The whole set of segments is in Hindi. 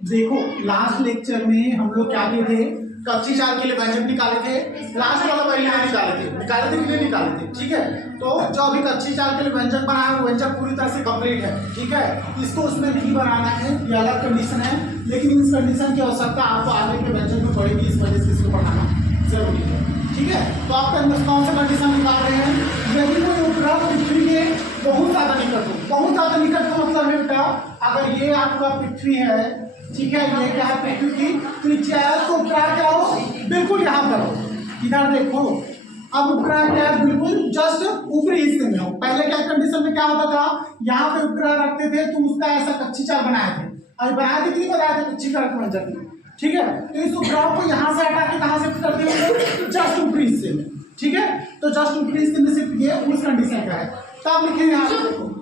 देखो लास्ट लेक्चर में हम लोग क्या किए थे, कक्षी चाल के लिए व्यंजक निकाले थे, लास्ट वाला पहले निकाले थे कि नहीं निकाले थे, ठीक है। तो जो अभी कक्षी चाल के लिए व्यंजक बना है वो व्यंजक पूरी तरह से कंप्लीट है, ठीक है। इसको उसमें नहीं बनाना है, ये अलग कंडीशन है, लेकिन इस कंडीशन की आवश्यकता आपको आगे के व्यंजक में पड़ेगी, इस वजह से इसको पढ़ाना जरूरी है, ठीक है। तो आपका कौन सा कंडीशन निकाल रहे हैं, यदि कोई उपग्रह पृथ्वी के बहुत ज्यादा निकट हो, बहुत ज्यादा निकट का मतलब है बेटा, अगर ये आपका पृथ्वी है, ठीक है, ये क्या है पृथ्वी की त्रिज्या है, तो उपग्रह क्या हो, बिल्कुल यहाँ पर हो, इधर देखो। अब उपग्रह क्या है, बिल्कुल जस्ट ऊपरी हिस्से में हो। पहले क्या कंडीशन में क्या होता था, यहाँ पे उपग्रह रखते थे तो उसका ऐसा कच्ची चाल बनाए थे, अभी बनाए थे कि नहीं बनाए थे, कच्ची चाल व्यंजक में, ठीक है। तो इस उपग्रह को यहाँ से हटा के कहाँ शिफ्ट कर दिया, जस्ट ऊपरी हिस्से में, ठीक है। तो जस्ट ऊपरी हिस्से में शिफ्ट किए, उस कंडीशन का है। तब लिखेंगे यहाँ पे देखो,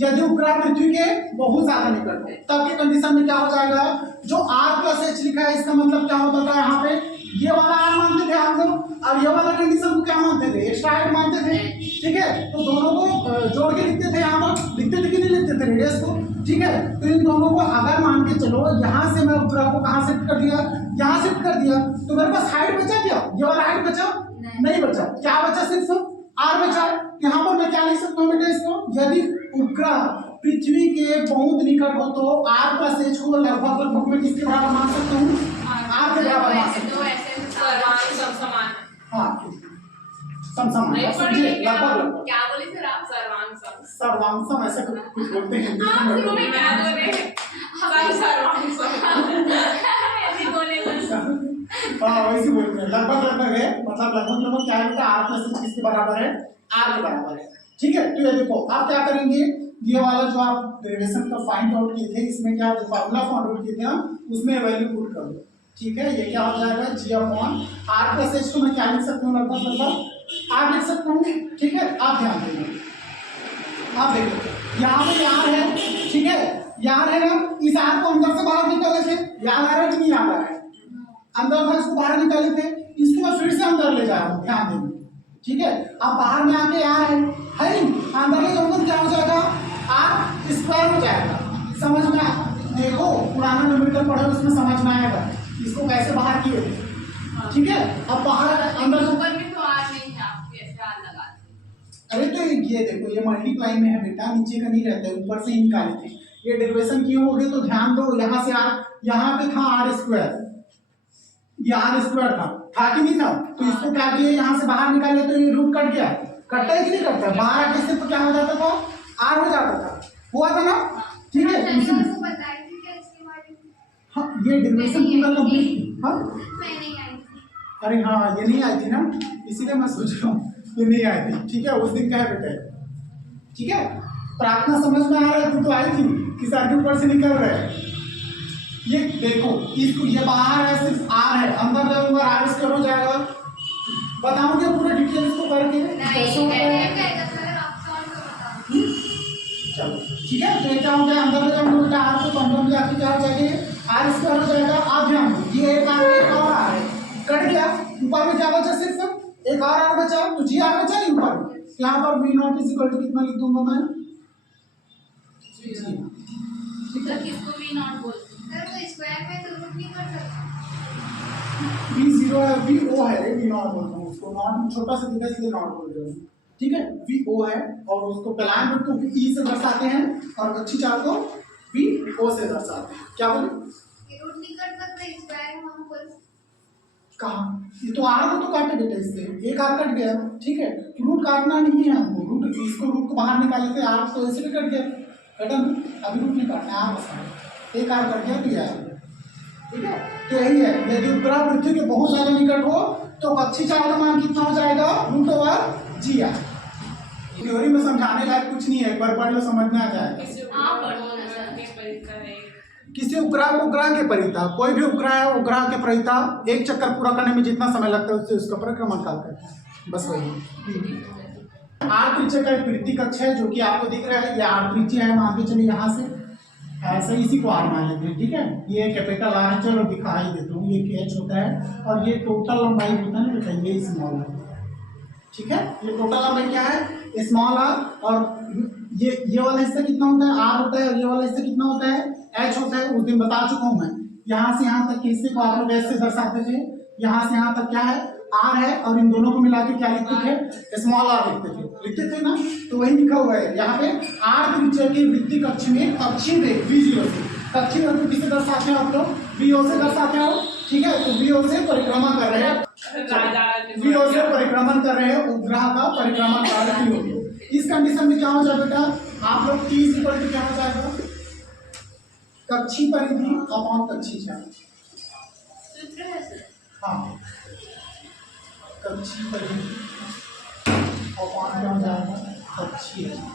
यदि उपग्रह पृथ्वी के बहुत ज्यादा निकट हो, तब के कंडीशन में क्या हो जाएगा, जो r+h लिखा है इसका मतलब क्या होता था, यहाँ पे ये वाला r मानते थे हम लोग, और ये वाला कंडीशन को क्या मानते थे, एक्स्ट्रा हाइट मानते थे, ठीक है। तो दोनों को जोड़ के लिखते थे, यहाँ पर लिखते थे कि नहीं लिखते थे, रेडियस को, ठीक है। तो इन दोनों को अगर मान के चलो, यहाँ से मैं उपग्रह को कहाँ शिफ्ट कर दिया, यहाँ शिफ्ट कर दिया, तो मेरे पास हाइट बचा क्या, ये वाला हाइट बचा नहीं बचा, क्या बचा, सिर्फ r बचा। यहाँ पर मैं क्या लिख सकता हूँ बेटा इसको, यदि उपग्रह पृथ्वी के बहुत निकट हो तो r+h को लगभग मैं किसके बराबर मान सकता हूँ, r के बराबर मान सकता हूँ, हाँ समसमान, लगभग क्या बोले सर आप, सर्वांग सर्वांशम ऐसा कुछ बोलते हैं, हाँ वैसे बोलते हैं, लगभग है, मतलब लगभग क्या है बेटा, r+h किसके बराबर है, r के बराबर है, ठीक है। तो ये देखो आप क्या करेंगे, ये वाला जो आप डेरिवेशन का फाइंड आउट किए थे, इसमें क्या जो फार्मूला फाइंड आउट किए थे हम, उसमें वैल्यू पुट कर दो, ठीक है। ये क्या हो जाएगा, g/r+h को मैं क्या लिख सकता हूँ, लगभग r लिख सकता हूँ, ठीक है। आप ध्यान देना, आप देखो यहाँ पे r है, ठीक है, यहाँ है ना, इस r को अंदर से बाहर निकाले थे, याद आ रहा है कि नहीं याद आ रहा है, अंदर था इसको बाहर निकाले थे, इसको मैं फिर से अंदर ले जा रहा हूँ, ध्यान देना, ठीक है। अब बाहर में आके यार है नहीं, अंदर ले जाऊंगा क्या हो जाएगा, r² हो जाएगा, समझ में देखो, पुराना न्यूमेरिकल पढ़े उसमें समझ में आएगा इसको कैसे बाहर किए, ठीक है। अब बाहर अंदर ऊपर में तो r नहीं है, आप कैसे r लगा दें, अरे तो ये देखो ये मल्टीप्लाई में है बेटा, नीचे का नहीं रहता है, ऊपर से ही निकाले थे, ये डेरिवेशन किए होगे तो ध्यान दो, यहाँ से r, यहाँ पे था r², ये r² था कि नहीं था, तो इसको क्या किए, यहाँ से बाहर निकाले तो ये रूट कट गया, कटता है कि नहीं कटता, बाहर आके सिर्फ क्या हो जाता था, r हो जाता था, हुआ था ना, ठीक है। हाँ ये डेरिवेशन पूरा कंप्लीट, हाँ अरे हाँ ये नहीं आई थी ना, इसीलिए मैं सोच रहा हूँ ये नहीं आई थी, ठीक है, उस दिन का है बेटा, ठीक है। प्रार्थना समझ में आ रहा है, तो आई थी कि सर के ऊपर से निकल रहा है, ये देखो इसको, ये बाहर है सिर्फ r है, अंदर जाऊंगा r² हो जाएगा, बताऊंगे पूरे डिटेल इसको करके कैसे होता है, चलो ठीक है। तो क्या हो गया, अंदर में जाऊंगा बेटा r को, अंदर में जाके क्या हो जाएगा, r² हो जाएगा। आप ध्यान दो, ये एक और r है, कट गया, ऊपर में क्या बचा, सिर्फ एक और r बचा, तो g r बचा नहीं ऊपर, यहाँ पर v0 = कितना लिख दूंगा मैं, किसको भी नॉट बोलते हैं, वो स्क्वायर में तो रूट नहीं कर सकता, v0 है, v0 है रे, v0 बोलता हूँ उसको, नॉट छोटा सा दिखा इसलिए नॉट बोल रहे हैं, ठीक है। v0 है और उसको प्लान रूट को e से दर्शाते हैं और कच्ची चाल को v0 से दर्शाते हैं, क्या बोले, रूट नहीं कर सकते, स्क्वायर में हम बोल कहाँ, ये तो r को तो काटे बेटा, इससे एक r कट गया, ठीक है। रूट काटना नहीं है हमको, रूट इसको रूट को बाहर निकाले थे, r तो ऐसे भी कट गया, कटा अभी रूट नहीं काटना, r बस एक r कट गया तो यार, ठीक है। तो यही है, यदि उपग्रह पृथ्वी के बहुत ज्यादा निकट हो तो कक्षी चाल का मान कितना हो जाएगा, √g r। थ्योरी में समझाने लायक कुछ नहीं है, एक बार पढ़ लो समझ में आ जाएगा। किसी उपग्रह को ग्रह के परिता, कोई भी उपग्रह है, उपग्रह के परिता एक चक्कर पूरा करने में जितना समय लगता है उससे उसका परिक्रमण काल करता है, बस वही। r त्रिज्या का पृथ्वी कक्ष है जो कि आपको दिख रहा है, ये r त्रिज्या है, मान के चलिए यहाँ से ऐसे इसी को r मान लेते हैं, ठीक है। ये कैपिटल R है, चलो दिखा ही देता हूँ, ये h होता है और ये टोटल लंबाई होता है ना बेटा, ये स्मॉल है, ठीक है। ये टोटल लंबाई क्या है, स्मॉल आर, और ये वाला हिस्सा कितना होता है, आर होता है, और ये वाला हिस्सा कितना होता है, एच होता है। उस दिन बता चुका हूं मैं। यहाँ से यहाँ तक हिस्से को आप लोग ऐसे दर्शाते थे, यहाँ से यहाँ तक क्या है, आर है, और इन दोनों को मिला के क्या लिखते थे, स्मॉल आर लिखते थे ना। तो वही लिखा हुआ है यहाँ पे, आर त्रिज्या के वृत्तीय कक्ष में कक्षीय वेग v0 से, कक्षीय वेग को किससे दर्शाते हो आप लोग, vo से दर्शाते हो, ठीक है। तो vo से परिक्रमा कर रहे हैं, vo से परिक्रमण कर रहे हैं, उपग्रह का परिक्रमण कार्य vo। इस कंडीशन में क्या हो जाए बेटा, आप लोग t इक्वल टू क्या हो जाएगा, कक्षीय परिधि अपॉन कक्षीय चाल। सूत्र है सर। हाँ, कक्षीय परिधि अपॉन क्या हो जाएगा, कक्षीय चाल।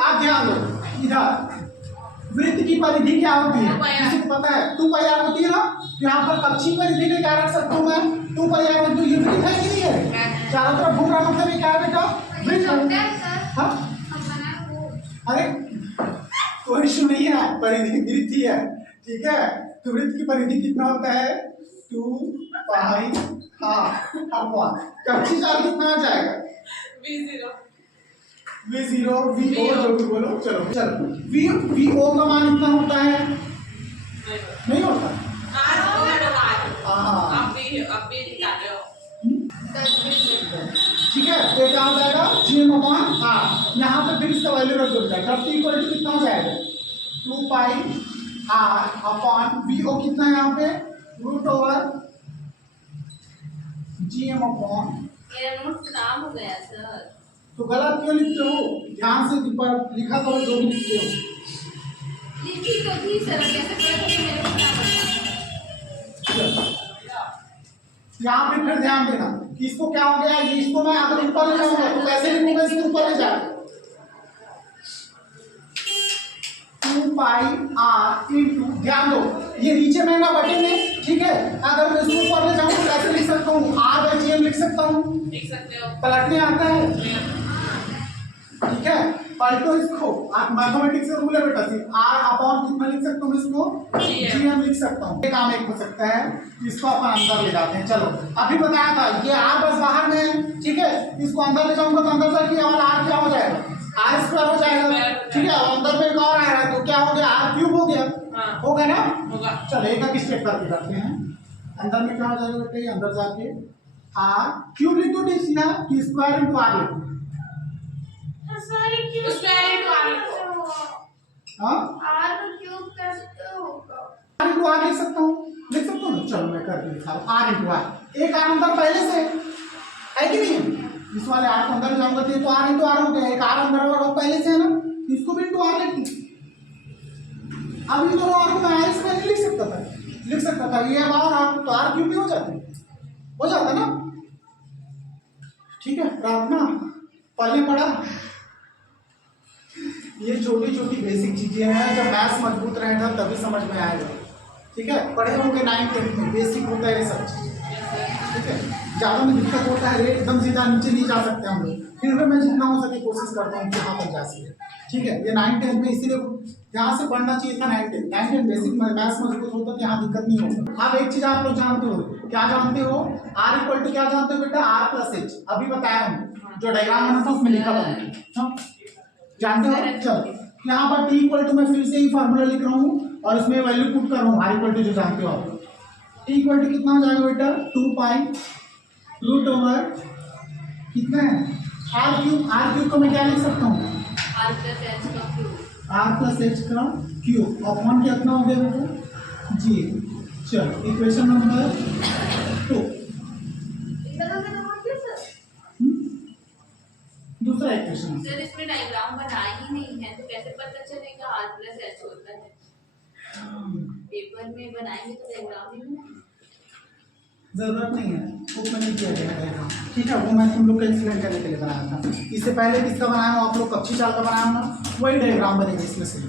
आप ध्यान दो इधर, वृत्त की परिधि क्या होती है, किसी को पता है, 2 पाई आर होती है ना। यहाँ पर कक्षीय परिधि में क्या रख सकता हूँ मैं, 2 पाई आर, तो ये वृत्त है कि नहीं है, चारों तरफ घूम रहा, मतलब ये क्या है बेटा, वृत्त है। हाँ, अरे कोई इशू नहीं है, परिधि वृत्त ही है, ठीक है। तो वृत्त की परिधि कितना होता है, 2 पाई आर अपॉन कक्षीय चाल कितना आ जाएगा, v0 vo जो भी बोलो, चलो vo का मान कितना होता है, नहीं होता, ठीक है। तो क्या हो जाएगा, gm अपॉन r, यहाँ पे फिर इसका वैल्यू रख दो, तब t इक्वल टू कितना हो जाएगा, 2 पाई r अपॉन vo कितना है यहाँ पे, रूट ओवर gm अपॉन। मेरा नोट खराब हो गया सर। तो गलत क्यों लिखते हो, ध्यान से लिखा करो जो भी लिखते हो। लिखी तो थी सर, कैसे पता कि मेरे को क्या पता। यहाँ पे फिर ध्यान देना कि इसको क्या हो गया, ये इसको मैं अगर ऊपर ले जाऊंगा तो कैसे लिखूंगा, इसको ऊपर ले जाऊंगा, 2 पाई आर इंटू, ध्यान दो ये नीचे में ना बटे में, ठीक है। अगर मैं इसको ऊपर ले जाऊं तो कैसे लिख सकता हूँ, आर बाई जी एम लिख सकता हूँ, लिख सकते हो, पलटने आता है, ठीक है। पलटो इसको, आप मैथमेटिक्स का रूल है बेटा, सिर्फ आर अपॉन कितना लिख सकता हूँ, इसको जीएम लिख सकता हूँ। काम एक हो सकता है, इसको अपन अंदर ले जाते हैं। चलो अभी बताया था ये आर बस बाहर में है, ठीक है। इसको अंदर ले जाऊंगा तो अंदर जाके और आर क्या हो जाएगा, आर स्क्वायर हो जाएगा, ठीक है। और अंदर में एक और आ रहा है तो क्या हो गया, आर क्यूब हो गया, होगा ना, होगा। चलो एक एक स्टेप करके करते हैं। अंदर में क्या हो जाएगा बेटे, अंदर जाके आर क्यूब लिख दो, सीधा कि स्क्वायर इंटू आर लिख दो, हाँ आर को क्यूब कर दो, आर इंटू आर लिख सकता हूँ ना। चलो मैं कर देता हूँ, आर इंटू आर, एक आर अंदर पहले से है कि नहीं, इस वाले आर को अंदर जाऊंगा तो आर इंटू आर हो गया, एक आर अंदर वाला पहले से है ना, इसको भी इंटू आर लिख दी। अब इन दोनों आर को मैं आर इसमें नहीं लिख सकता था, ये अब आर तो आर क्यूब भी हो जाता ना, ठीक है। रखना पहले पढ़ा, ये छोटी छोटी बेसिक चीजें हैं, जब मैथ्स मजबूत रहेगा तभी समझ में आएगा, ठीक है। पढ़े होंगे 9th-10th में, बेसिक होता है ये सब चीज, ठीक है। ज़्यादा में दिक्कत होता है, रेट एकदम सीधा नीचे नहीं जा सकते हम लोग, फिर भी मैं जितना हो सके कोशिश करता हूँ कि यहाँ पर जा सके, ठीक है। ये 9th-10th में इसीलिए यहाँ से पढ़ना चाहिए था, 9th-10th बेसिक मैथ्स मजबूत होता है, यहाँ दिक्कत नहीं होता। अब एक चीज आप लोग जानते हो, क्या जानते हो, आर इक्वल टू क्या जानते हो बेटा, आर प्लस एच, अभी बताया हूँ, जो डायग्राम बना था उसमें लिखा था, जानते हो। चलो यहाँ पर टी इक्वल टू मैं फिर से ही फार्मूला लिख रहा हूँ और इसमें वैल्यू पुट कर रहा हूँ, आर इक्वल टू जो जानते हो आप, टी इक्वल टू कितना हो जाएगा बेटा, 2 पाई रूट ओवर कितना है, आर क्यूब को मैं क्या लिख सकता हूँ, आर प्लस एच का क्यूब अपॉन कितना हो गया बेटा, जी। चलो इक्वेशन नंबर 2, दूसरा इक्वेशन। सर इसमें डायग्राम बनाया ही नहीं है तो कैसे पता चलेगा आर प्लस एच होता है, पेपर में बनाएंगे तो डायग्राम ही नहीं, जरूरत नहीं है, बुक में नहीं किया गया डायग्राम, ठीक है। वो मैं तुम लोग को एक्सप्लेन करने के लिए बनाया था, इससे पहले किसका बनाया हो आप लोग, कक्षी चाल का बनाया ना, वही डायग्राम बनेगा इसमें से,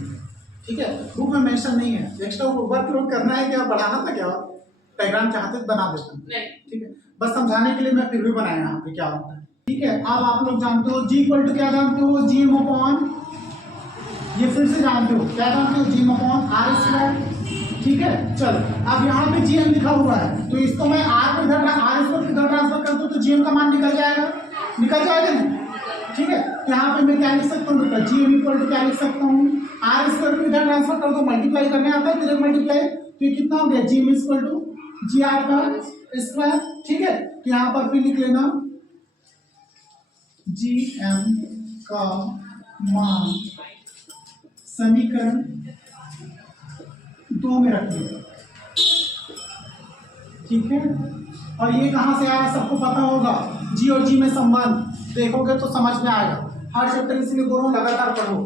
ठीक है। बुक में मेंशन नहीं है, एक्स्ट्रा वर्क लोग करना है क्या, बढ़ाना था क्या, डायग्राम चाहते तो बना देता हूँ, ठीक है। बस समझाने के लिए मैं फिर भी बनाया यहाँ पे क्या होता है, ठीक है। अब आप लोग जानते हो जी इक्वल टू क्या जानते हो, जी एम अपॉन, ये फिर से जानते हो क्या जानते हो, G M upon R square, ठीक है। चलो अब यहाँ पे जीएम लिखा हुआ है तो इसको मैं आर को इधर ट्रांसफर कर दूँ तो जीएम का मान निकल जाएगा नहीं, ठीक है। यहाँ पे मैं क्या लिख सकता हूँ बेटा, जीएम इक्वल टू क्या लिख सकता हूँ, आर स्क्वायर को इधर ट्रांसफर कर दो, मल्टीप्लाई करने आता है डायरेक्ट मल्टीप्लाई, तो ये कितना हो गया, GM equal to G R का स्क्वायर, ठीक है। तो यहाँ पर फिर लिख लेना जीएम का मान समीकरण 2 में रखिए, ठीक है। और ये कहाँ से आया सबको पता होगा, जी और जी में संबंध देखोगे तो समझ में आएगा, हर चैप्टर इसलिए बोलो लगातार पढ़ो,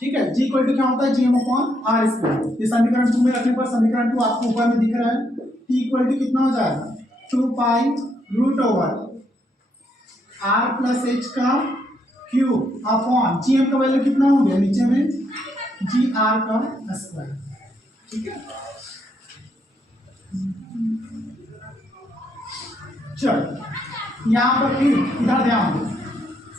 ठीक है। जी इक्वल टू क्या होता है, जीएम अपॉन आर स्क्वायर, ये समीकरण 2 में रखने पर समीकरण 2 आपको ऊपर में दिख रहा है, टी इक्वल टू कितना हो जाएगा 2 pi root over R plus H का क्यूब अपॉन जीएम का वैल्यू कितना हो गया नीचे में जी आर का स्क्वायर, ठीक है। चलो यहाँ पर फिर इधर ध्यान दो,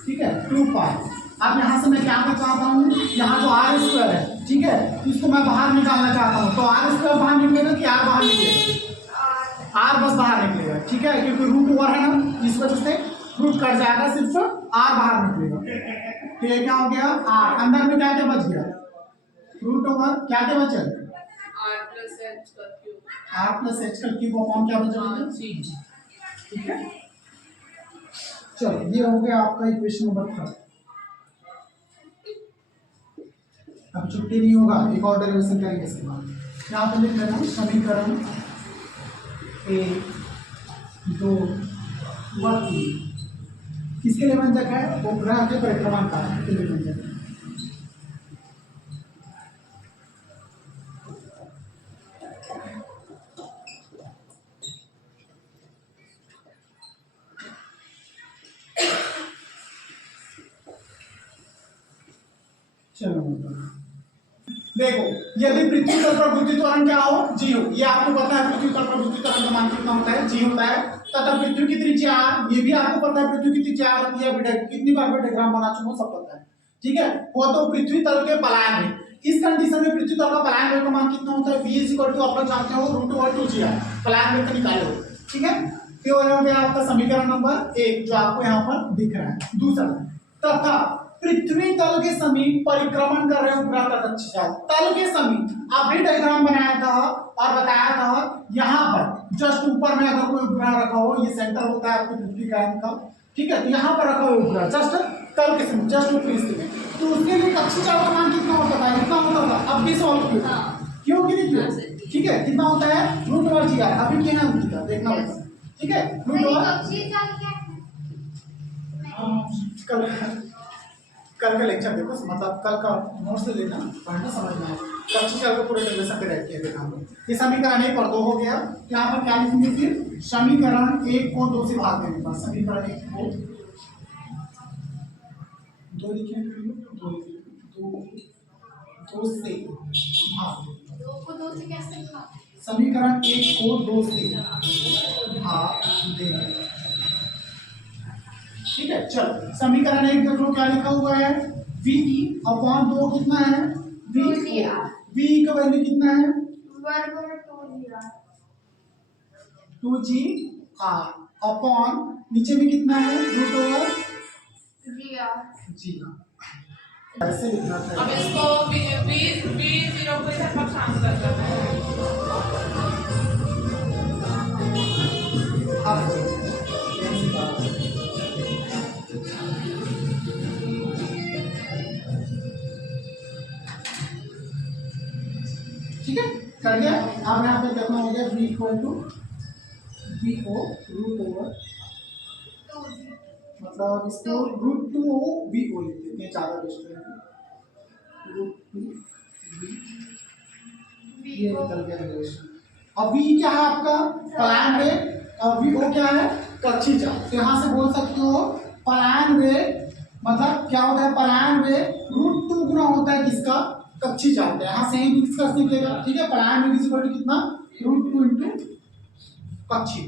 ठीक है, 2 पाई। अब यहाँ से मैं क्या करना चाहता हूँ, यहाँ जो आर स्क्वायर है, ठीक है, इसको मैं बाहर निकालना चाहता हूँ, तो आर स्क्वायर बाहर निकलेगा कि आर बाहर निकलेगा, आर बस बाहर निकलेगा, ठीक है, क्योंकि रूट ओवर है ना, इस वजह से रूट कट जाएगा, सिर्फ आर बाहर निकलेगा। तो ये क्या हो गया, आर अंदर में क्या क्या बच गया, रूट ओवर क्या क्या बचा, आर प्लस एच का क्यूब, आर प्लस एच का क्यूब अपॉन क्या बचा, ठीक है। चलो ये हो गया आपका इक्वेशन नंबर 3। अब छुट्टी नहीं होगा, एक और डेरिवेशन करेंगे इसके बाद। यहाँ पर लिख लेना समीकरण 1, 2 व 3 किसके लिए व्यंजक है, उपग्रह के परिक्रमण का के लिए व्यंजक है। चलो देखो, यदि पृथ्वी तल पर बुद्धि त्वरण क्या हो, जी हो, ये आपको पता है, पृथ्वी तल पर बुद्धि त्वरण का मान कितना होता है, जी होता है, तथा पृथ्वी की त्रिज्या r, ये भी आपको पता है, पृथ्वी की त्रिज्या r होती है, बेटा कितनी बार डायग्राम बना चुका हूं, सब पता है, ठीक है। वो तो पृथ्वी तल के पलायन में, इस कंडीशन में पृथ्वी तल का पलायन वेग का मान कितना होता है, v इक्वल टू आप लोग जानते हो √2/2gr, पलायन वेग का निकालो, ठीक है। तो हो गया आपका समीकरण नंबर 1 जो आपको यहाँ पर दिख रहा है। दूसरा, तथा पृथ्वी तल के समीप परिक्रमण कर रहे उपग्रह का कक्षीजाल, तल के समीप आपने डायग्राम बनाया था और बताया था, यहाँ पर जस्ट ऊपर में अगर कोई उपग्रह रखा हो, ये सेंटर होता है आपकी पृथ्वी का, ठीक है, तो यहाँ पर रखा हुआ उपग्रह जस्ट तल के समीप, जस्ट ऊपरी स्थिति में, तो उसके लिए कक्षीजाल का मान कितना होता है, इतना होता था, अब भी सॉल्व क्यों कि नहीं क्यों, ठीक है, कितना होता है √2/gr, अभी क्या नाम किया देखना होगा, ठीक है। कल का लेक्चर देखो, मतलब कल का नोट्स लेना, पढ़ना समझना है, कक्षीजाल को पूरे डेरिवेशन पे रख के देखना। ये समीकरण 1 और 2 हो गया, यहाँ पर क्या लिखेंगे, फिर समीकरण 1 को 2 से भाग देने पर, समीकरण 1 को 2 लिखेंगे, 2 से भाग, 2 को 2 से कैसे भाग, समीकरण 1 को 2 से भाग देंगे, ठीक है। चल समीकरण 1 देख लो क्या लिखा हुआ है, v अपॉन 2 कितना है, v का वैल्यू कितना है, √2gr अपॉन नीचे में कितना है, √/gr, ऐसे लिखना चाहिए। अब इसको v0 को इधर पक्षांतर करना है, अब ठीक है, कर दिया। अब यहाँ पे करना हो गया v इक्वल टू vo √2, मतलब इसको √2 vo लिखते हैं, ज़्यादा बेस्ट है, √2 ये निकल गया रिलेशन। अब v क्या है आपका पलायन वेग और vo क्या है कक्षीजाल, तो यहाँ से बोल सकते हो पलायन वेग मतलब क्या होता है, पलायन वेग √2 गुना होता है किसका, कक्षीजाल, यहाँ से ही डिस्कस निकलेगा, ठीक है। पलायन वेग इक्वल टू कितना, √2 × कक्षी,